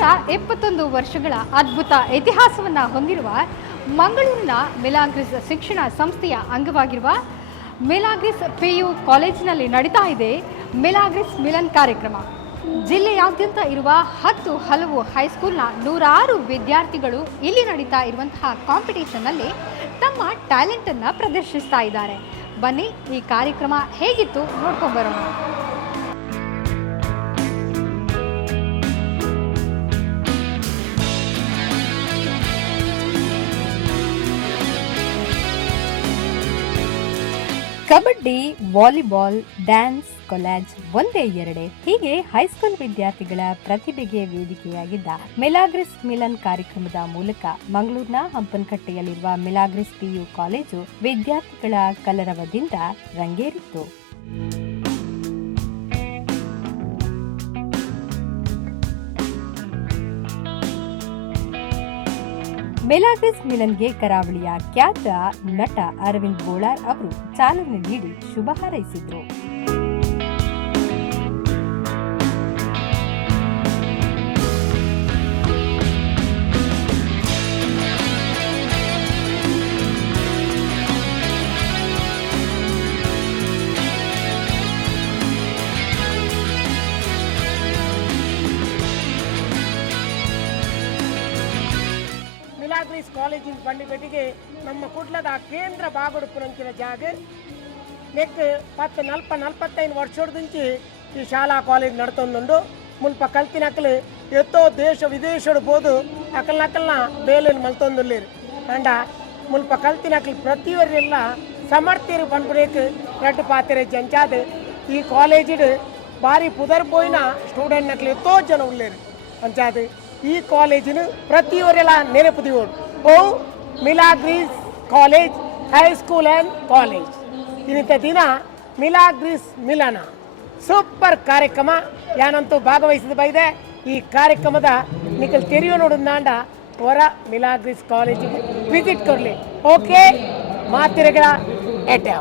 121 ವರ್ಷಗಳ ಅದ್ಭುತ ಇತಿಹಾಸವನ್ನು ಹೊಂದಿರುವ ಮಂಗಳೂರಿನ ಮಿಲಾಗ್ರಿಸ್ ಶಿಕ್ಷಣ ಸಂಸ್ಥೆಯ ಅಂಗವಾಗಿರುವ ಮಿಲಾಗ್ರಿಸ್ PU ಕಾಲೇಜಿನಲ್ಲಿ ನಡೀತಾ ಇದೆ ಮಿಲಾಗ್ರಿಸ್ ಮಿಲನ್ ಕಾರ್ಯಕ್ರಮ. ಜಿಲ್ಲೆಯಾದ್ಯಂತ ಇರುವ 10 ಹಲವು ಹೈಸ್ಕೂಲ್ನ 106 ವಿದ್ಯಾರ್ಥಿಗಳು ಇಲ್ಲಿ ನಡೀತಾ ಇರುವಂತಹ ಕಾಂಪಿಟೇಷನ್ನಲ್ಲಿ ತಮ್ಮ ಟ್ಯಾಲೆಂಟನ್ನು ಪ್ರದರ್ಶಿಸ್ತಾ ಇದ್ದಾರೆ. ಬನ್ನಿ ಈ ಕಾರ್ಯಕ್ರಮ ಹೇಗಿತ್ತು ನೋಡ್ಕೊಂಡ್ಬರೋಣ. ಕಬಡ್ಡಿ, ವಾಲಿಬಾಲ್, ಡ್ಯಾನ್ಸ್, ಕೊಲಾಜ್ ಒಂದೇ ಎರಡೇ ಹೀಗೆ ಹೈಸ್ಕೂಲ್ ವಿದ್ಯಾರ್ಥಿಗಳ ಪ್ರತಿಭೆಗೆ ವೇದಿಕೆಯಾಗಿದ್ದ ಮಿಲಾಗ್ರಿಸ್ ಮಿಲನ್ ಕಾರ್ಯಕ್ರಮದ ಮೂಲಕ ಮಂಗಳೂರಿನ ಹಂಪನಕಟ್ಟೆಯಲ್ಲಿರುವ ಮಿಲಾಗ್ರಿಸ್ PU ಕಾಲೇಜು ವಿದ್ಯಾರ್ಥಿಗಳ ಕಲರವದಿಂದ ರಂಗೇರಿತ್ತು. ಮಿಲಾಗ್ರಿಸ್ ಮಿಲನ್ಗೆ ಕರಾವಳಿಯ ಖ್ಯಾತ ನಟ ಅರವಿಂದ್ ಬೋಳಾರ್ ಅವರು ಚಾಲನೆ ನೀಡಿ ಶುಭ ಹಾರೈಸಿದ್ರು. ಮಿಲಾಗ್ರಿಸ್ ಕಾಲೇಜಿನ ಪಂಡಿಪಟ್ಟಿಗೆ ನಮ್ಮ ಕುಡ್ಲದ ಕೇಂದ್ರ ಬಾಗುಡುಪುನಂಚಿನ ಜಾಗ ನೆಕ್ 40-45 ವರ್ಷೋಡ್ದಿಂಚಿ ಈ ಶಾಲಾ ಕಾಲೇಜ್ ನಡ್ತೊಂದುಂಡು ಮುಲ್ಪ ಕಲ್ತಿನಕಲು ಎತ್ತೋ ದೇಶ ವಿದೇಶಡು ಬೋದು ಅಕಲ್ನಕಲ್ನ ಬೇಲೆನ್ ಮಲ್ತೊಂದುಲ್ಲೇರು ಅಂಡ ಮುಲ್ಪ ಕಲ್ತಿನಕಲು ಪ್ರತಿಯೊರೆಲ್ಲ ಸಮರ್ಥ್ಯರು ಪಂಪುರೇಕ್ ರಟ್ಟು ಪಾತಿರೆ ಜಂಚಾದ ಈ ಕಾಲೇಜಿಡು ಬಾರಿ ಪುದರ್ ಪೋಯಿನ ಸ್ಟೂಡೆಂಟ್ ನಕಲು ಎತ್ತೋ ಜನ ಉಳ್ಳೇರು ಅಂಚಾದ ಈ ಕಾಲೇಜಿನ ಪ್ರತಿಯೊರೆಲ್ಲ ನೆನಪುದಿಯೋಡು ಓ Milagres college high school and college ಇನ್ನಿತ ದಿನ ಮಿಲಾಗ್ರಿಸ್ ಮಿಲನ ಸೂಪರ್ ಕಾರ್ಯಕ್ರಮ ಯಾನಂತೂ ಭಾಗವಹಿಸಿದ ಬೈದೆ. ಈ ಕಾರ್ಯಕ್ರಮದ ನಿಖಲ್ ತೆರೆಯೋ ನೋಡುದಾಂಡ ಹೊರ ಮಿಲಾಗ್ರಿಸ್ ಕಾಲೇಜಿಗೆ ವಿಸಿಟ್ ಕೊಡಲಿ. ಓಕೆ ಮಾತಿರೆಗಳ ಎಟೆ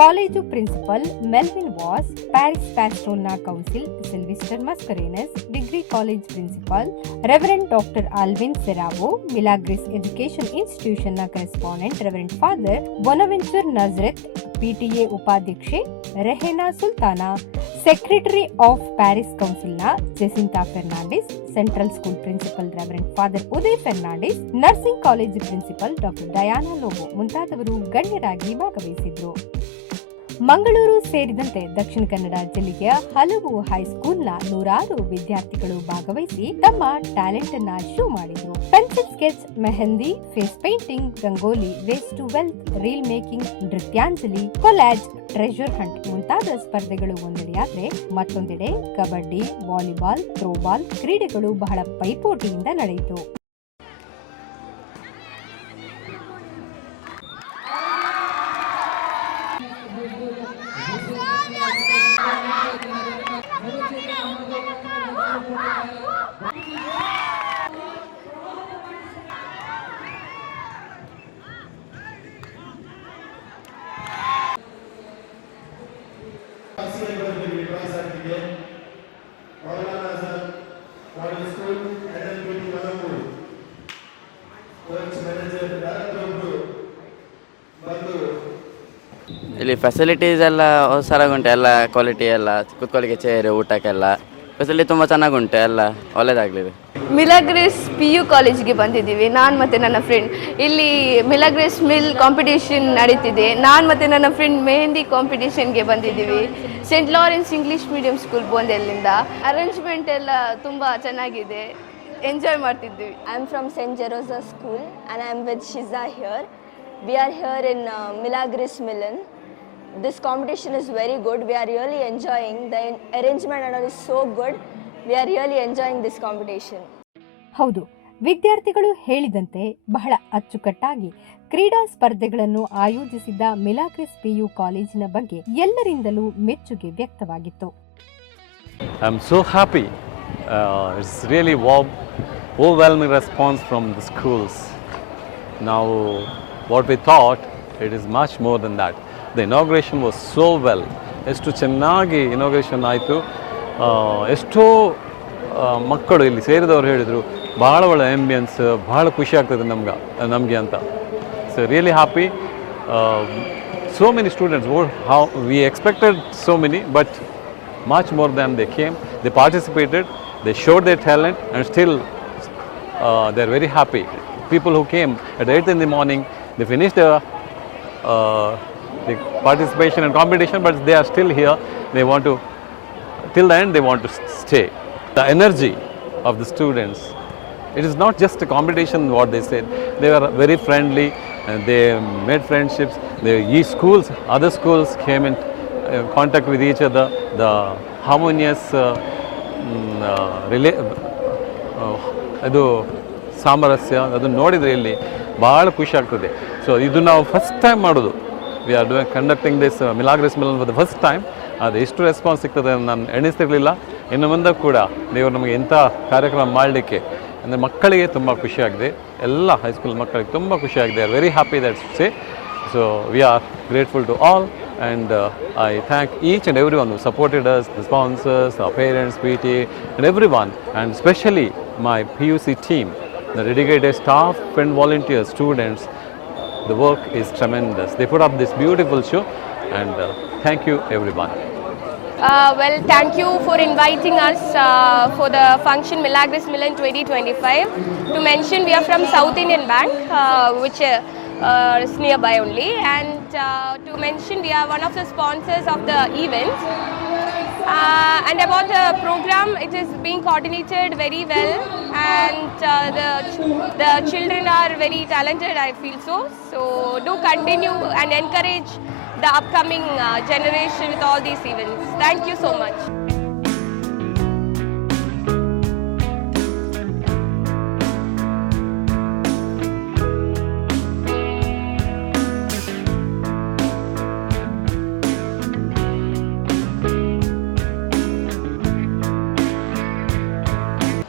college principal Melvin Vas, parish ಪ್ಯಾಸ್ಟೋಲ್ನ council Sylvester Mascarenhas, degree college principal reverend doctor Alvin Serrao, Milagres education ಇನ್ಸ್ಟಿಟ್ಯೂಷನ್ನ correspondent reverend father Bonaventure Nazareth, PTA ಉಪಾಧ್ಯಕ್ಷೆ Rehana Sultana, secretary of parish ಕೌನ್ಸಿಲ್ನ Jacintha Fernandes, central school principal reverend father Uday Fernandes, nursing college principal doctor Diana Lobo ಮುಂತಾದವರು ಗಣ್ಯರಾಗಿ ಭಾಗವಹಿಸಿದ್ರು. ಮಂಗಳೂರು ಸೇರಿದಂತೆ ದಕ್ಷಿಣ ಕನ್ನಡ ಜಿಲ್ಲೆಯ ಹಲವು ಹೈಸ್ಕೂಲ್ನ 106 ವಿದ್ಯಾರ್ಥಿಗಳು ಭಾಗವಹಿಸಿ ತಮ್ಮ ಟ್ಯಾಲೆಂಟ್ ಅನ್ನ ಶೋ ಮಾಡಿದ್ರು. Pencil sketch, mehndi, face painting, rangoli, waste to wealth, reel making, Nrityanjali, collage, treasure hunt ಮುಂತಾದ ಸ್ಪರ್ಧೆಗಳು ಒಂದೆಡೆಯಾದ್ರೆ ಮತ್ತೊಂದೆಡೆ ಕಬಡ್ಡಿ, ವಾಲಿಬಾಲ್, ಥ್ರೋಬಾಲ್ ಕ್ರೀಡೆಗಳು ಬಹಳ ಪೈಪೋಟಿಯಿಂದ ನಡೆಯಿತು. ಇಲ್ಲಿ ಫೆಸಿಲಿಟೀಸ್ ಎಲ್ಲ ಸರಾಗುಂಟು, ಎಲ್ಲ ಕ್ವಾಲಿಟಿ ಎಲ್ಲ ಕೂತ್ಕೊಳ್ಳಿಕ್ಕೆ ಚೇರು, ಊಟಕ್ಕೆಲ್ಲ ಫೆಸಿಲಿಟಿ ತುಂಬ ಚೆನ್ನಾಗುಂಟು, ಎಲ್ಲ ಒಳ್ಳೆಯದಾಗಲಿದೆ. ಮಿಲಾಗ್ರಿಸ್ PU ಕಾಲೇಜಿಗೆ ಬಂದಿದ್ದೀವಿ ನಾನು ಮತ್ತು ನನ್ನ ಫ್ರೆಂಡ್. ಇಲ್ಲಿ ಮಿಲಾಗ್ರಿಸ್ ಮಿಲ್ ಕಾಂಪಿಟೇಷನ್ ನಡೀತಿದೆ. ನಾನು ಮತ್ತು ನನ್ನ ಫ್ರೆಂಡ್ ಮೆಹಂದಿ ಕಾಂಪಿಟೇಷನ್ಗೆ ಬಂದಿದ್ದೀವಿ. Saint Lawrence English medium school ಬೋಂದೆಲ್ಲಿಂದ. ಅರೇಂಜ್ಮೆಂಟ್ ಎಲ್ಲ ತುಂಬ ಚೆನ್ನಾಗಿದೆ, ಎಂಜಾಯ್ ಮಾಡ್ತಿದ್ವಿ. I am from Saint Gerosa school and I am with Shija here. We are here in Milagres Milan. This competition is very good. We are really enjoying. The arrangement and all is so good. We are really enjoying this competition. ಹೌದು, ವಿದ್ಯಾರ್ಥಿಗಳು ಹೇಳಿದಂತೆ ಬಹಳ ಅಚ್ಚುಕಟ್ಟಾಗಿ ಕ್ರೀಡಾ ಸ್ಪರ್ಧೆಗಳನ್ನು ಆಯೋಜಿಸಿದ್ದ Milagres PU ಕಾಲೇಜಿನ ಬಗ್ಗೆ ಎಲ್ಲರಿಂದಲೂ ಮೆಚ್ಚುಗೆ ವ್ಯಕ್ತವಾಗಿತ್ತು. I'm so happy. It's really overwhelming response from the schools. Now, what we thought, it is much more than that. The inauguration was so well. ಎಷ್ಟು ಚೆನ್ನಾಗಿ ಇನಾಗ್ರೇಷನ್ ಆಯಿತು. ಎಷ್ಟೋ ಮಕ್ಕಳು ಇಲ್ಲಿ ಸೇರಿದವರು ಹೇಳಿದರು ಭಾಳ ಒಳ್ಳೆ ಆ್ಯಂಬಿಯನ್ಸ್, ಭಾಳ ಖುಷಿ ಆಗ್ತದೆ ನಮಗೆ ಅಂತ. So really happy. So many students, how we expected so many, but much more than they came. They participated, they showed their talent, and still they're very happy. People who came at 8 in the morning, they finished the participation and competition, but they are still here. They want to, till the end, they want to stay. The energy of the students, it is not just a competition, what they said. They were very friendly, and they made friendships. Other schools came in contact with each other. The harmonious ಅದು ಸಾಮರಸ್ಯ ಅದನ್ನು ನೋಡಿದರೆ ಇಲ್ಲಿ ಭಾಳ ಖುಷಿ ಆಗ್ತದೆ. So ಇದು ನಾವು ಫಸ್ಟ್ ಟೈಮ್ ಮಾಡೋದು. We are conducting this Milagres Milan for the first time. ಅದು ಎಷ್ಟು ರೆಸ್ಪಾನ್ಸ್ ಸಿಗ್ತದೆ ನಾನು ಎಣಿಸ್ತಿರಲಿಲ್ಲ. ಇನ್ನು ಮುಂದೆ ಕೂಡ ದೇವರು ನಮಗೆ ಇಂಥ ಕಾರ್ಯಕ್ರಮ ಮಾಡಲಿಕ್ಕೆ ಅಂದರೆ ಮಕ್ಕಳಿಗೆ ತುಂಬ ಖುಷಿಯಾಗಿದೆ. ಎಲ್ಲ ಹೈಸ್ಕೂಲ್ ಮಕ್ಕಳಿಗೆ ತುಂಬ ಖುಷಿಯಾಗಿದೆ. Are very happy that's say. So we are grateful to all, and I thank each and everyone who supported us, the sponsors, our parents, PT, and everyone, and especially my PUC team, the dedicated staff and volunteers, students. The work is tremendous. They put up this beautiful show, and thank you everyone. Well, thank you for inviting us for the function Milagris Milan 2025. To mention, we are from South Indian Bank, which is nearby only, and to mention, we are one of the sponsors of the event. And about the program, it is being coordinated very well, and the children are very talented, I feel so. So do continue and encourage the upcoming generation with all these events. Thank you so much.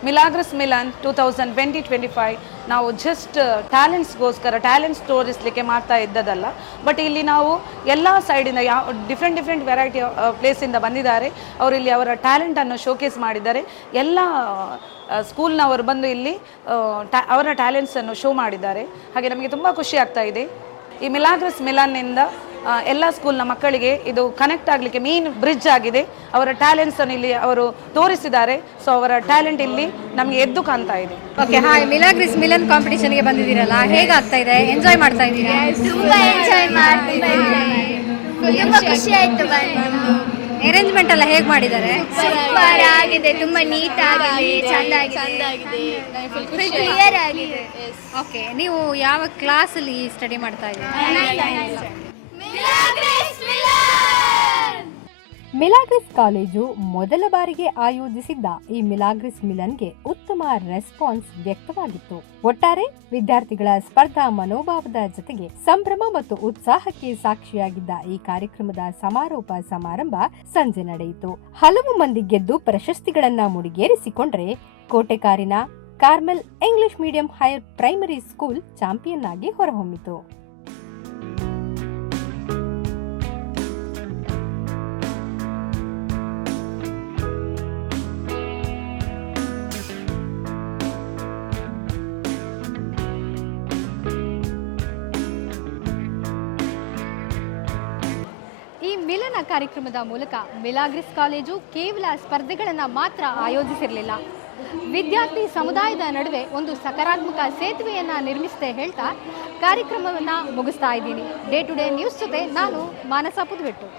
Milagres Milan 2020-25 ನಾವು just talents ತೋರಿಸಲಿಕ್ಕೆ ಮಾಡ್ತಾ ಇದ್ದದಲ್ಲ. But ಇಲ್ಲಿ ನಾವು ಎಲ್ಲ ಸೈಡಿಂದ different variety ಪ್ಲೇಸಿಂದ ಬಂದಿದ್ದಾರೆ. ಅವರು ಇಲ್ಲಿ ಅವರ ಟ್ಯಾಲೆಂಟನ್ನು ಶೋಕೇಸ್ ಮಾಡಿದ್ದಾರೆ. ಎಲ್ಲ ಸ್ಕೂಲ್ನವರು ಬಂದು ಇಲ್ಲಿ ಅವರ ಟ್ಯಾಲೆಂಟ್ಸನ್ನು ಶೋ ಮಾಡಿದ್ದಾರೆ. ಹಾಗೆ ನಮಗೆ ತುಂಬ ಖುಷಿ ಆಗ್ತಾ ಇದೆ. ಈ ಮಿಲಾಗ್ರಿಸ್ ಮಿಲನ್ನಿಂದ ಎಲ್ಲ ಸ್ಕೂಲ್ನ ಮಕ್ಕಳಿಗೆ ಇದು ಕನೆಕ್ಟ್ ಆಗಲಿಕ್ಕೆ ಮೇನ್ ಬ್ರಿಡ್ಜ್ ಆಗಿದೆ. ಅವರ ಟ್ಯಾಲೆಂಟ್ಸನ್ನು ಇಲ್ಲಿ ಅವರು ತೋರಿಸಿದ್ದಾರೆ. ಸೊ ಅವರ ಟ್ಯಾಲೆಂಟ್ ಇಲ್ಲಿ ನಮಗೆ ಎದ್ದು ಕಾಣ್ತಾ ಇದೆ. Okay, hi. ಮಿಲಾಗ್ರಿಸ್ ಮಿಲನ್ ಕಾಂಪಿಟೇಷನ್ಗೆ ಬಂದಿದ್ದೀರಲ್ಲ, ಹೇಗಾಗ್ತಾ ಇದೆ? ಎಂಜಾಯ್ ಮಾಡ್ತಾ ಇದ್ದೀರಾ? ತುಂಬಾ ಎಂಜಾಯ್ ಮಾಡ್ತಿದ್ದೀವಿ. ತುಂಬಾ ಖುಷಿ ಆಯ್ತು. ಅರೇಂಜ್ಮೆಂಟ್ ಎಲ್ಲ ಹೇಗೆ ಮಾಡಿದ್ದಾರೆ? ಸೂಪರ್ ಆಗಿದೆ, ತುಂಬಾ ನೀಟ್ ಆಗಿದೆ, ಚಂದಾಗಿದೆ, ಕ್ಲಿಯರ್ ಆಗಿದೆ. ಓಕೆ, ನೀವು ಯಾವ ಕ್ಲಾಸಲ್ಲಿ ಸ್ಟಡಿ ಮಾಡ್ತಾ ಇದ್ದೀರಾ? ಮಿಲಾಗ್ರಿಸ್ ಕಾಲೇಜು ಮೊದಲ ಬಾರಿಗೆ ಆಯೋಜಿಸಿದ್ದ ಈ ಮಿಲಾಗ್ರಿಸ್ ಮಿಲನ್ಗೆ ಉತ್ತಮ ರೆಸ್ಪಾನ್ಸ್ ವ್ಯಕ್ತವಾಗಿತ್ತು. ಒಟ್ಟಾರೆ ವಿದ್ಯಾರ್ಥಿಗಳ ಸ್ಪರ್ಧಾ ಮನೋಭಾವದ ಜೊತೆಗೆ ಸಂಭ್ರಮ ಮತ್ತು ಉತ್ಸಾಹಕ್ಕೆ ಸಾಕ್ಷಿಯಾಗಿದ್ದ ಈ ಕಾರ್ಯಕ್ರಮದ ಸಮಾರೋಪ ಸಮಾರಂಭ ಸಂಜೆ ನಡೆಯಿತು. ಹಲವು ಮಂದಿ ಗೆದ್ದು ಪ್ರಶಸ್ತಿಗಳನ್ನ ಮುಡಿಗೇರಿಸಿಕೊಂಡ್ರೆ ಕೋಟೆಕಾರಿನ Carmel English medium higher primary school champion ಆಗಿ ಹೊರಹೊಮ್ಮಿತು. ಈ ಮಿಲನ ಕಾರ್ಯಕ್ರಮದ ಮೂಲಕ ಮಿಲಾಗ್ರಿಸ್ ಕಾಲೇಜು ಕೇವಲ ಸ್ಪರ್ಧೆಗಳನ್ನು ಮಾತ್ರ ಆಯೋಜಿಸಿರಲಿಲ್ಲ, ವಿದ್ಯಾರ್ಥಿ ಸಮುದಾಯದ ನಡುವೆ ಒಂದು ಸಕಾರಾತ್ಮಕ ಸೇತುವೆಯನ್ನು ನಿರ್ಮಿಸಿದೆ ಹೇಳ್ತಾ ಕಾರ್ಯಕ್ರಮವನ್ನು ಮುಗಿಸ್ತಾ ಇದ್ದೀನಿ. ಡೇ ಟು ಡೇ ನ್ಯೂಸ್ ಜೊತೆ ನಾನು ಮಾನಸ ಪುದುವೆಟ್ಟು.